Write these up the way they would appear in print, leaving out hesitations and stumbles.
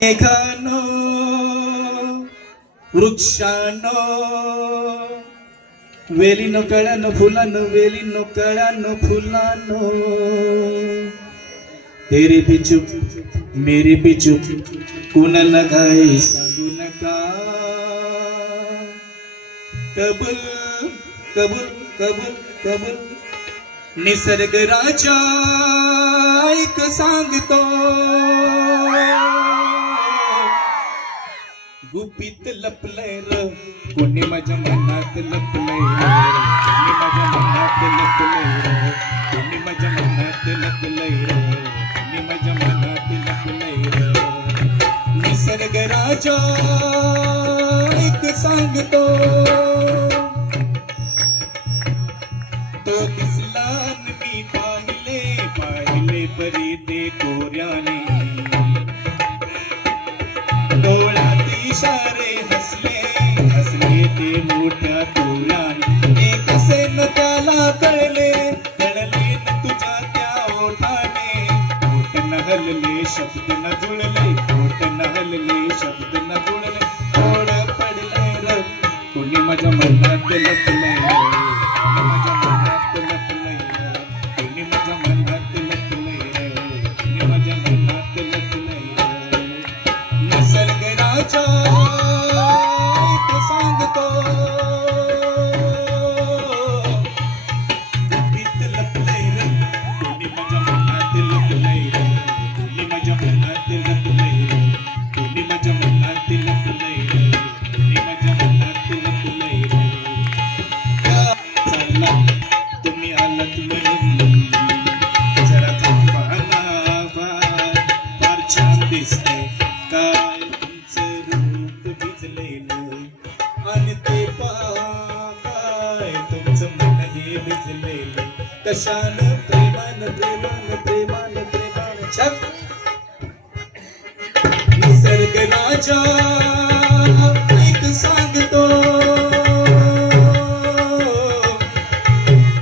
मेघानो वृक्षानो वेलीनो कळानो फुलानो वेलीनो कळानो फुलानो तेरे भी चुप मेरे भी चुप कुणाला काय सांगू नका कबूल कबूल कबूल कबूल निसर्ग राजा ऐक सांगतो गुपित लपलय र कोणी माझ्या मनात लपलय कोणी माझ्या मनात लपलय कोणी माझ्या मनात लपलय कोणी माझ्या मनात लपलय निसर्ग राजा ऐक सांगतो तो दिसला न मी पाहिले पाहिले परी ते कोऱ्याने इशारे हसले हसले ते मोठ्या डोळ्याने एक कसे न त्याला कळले कळले न तुझ्या त्या ओठाने ओठ न हलले शब्द न जुळले ओठ न हलले शब्द न जुळले थोड पडले र कोणी माझ्या मनात लपले कोणी माझ्या मनात लपले कोणी माझ्या मनात लपले कोणी माझ्या मनात लपले निसर्ग राजा ऐक सांगतो गुपित लपलय र कोणी माझ्या मनात लपलय कोणी माझ्या मनात लपलय कोणी माझ्या मनात लपलय कोणी माझ्या मनात लपलय चला तुम्ही आलात म्हणून जरा थांबा ना फार छान दिसतंय काय आणि ते काय तुमचं मन हे भिजलेलं कशान प्रेमान प्रेमान प्रेमान प्रेमान छप निसर्ग राजा ऐक सांगतो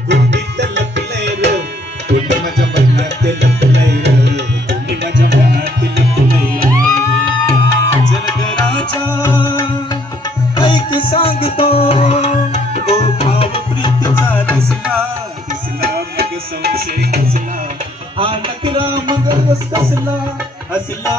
गुपित लपलय र कोणी माझ्या मनात लपलय र कोणी माझ्या मनात लपलय निसर्ग राजा ऐक सांगतो ओ भाव प्रीतीचा दिसला दिसला मग संशय कसला हा नकरा मग कसला हसला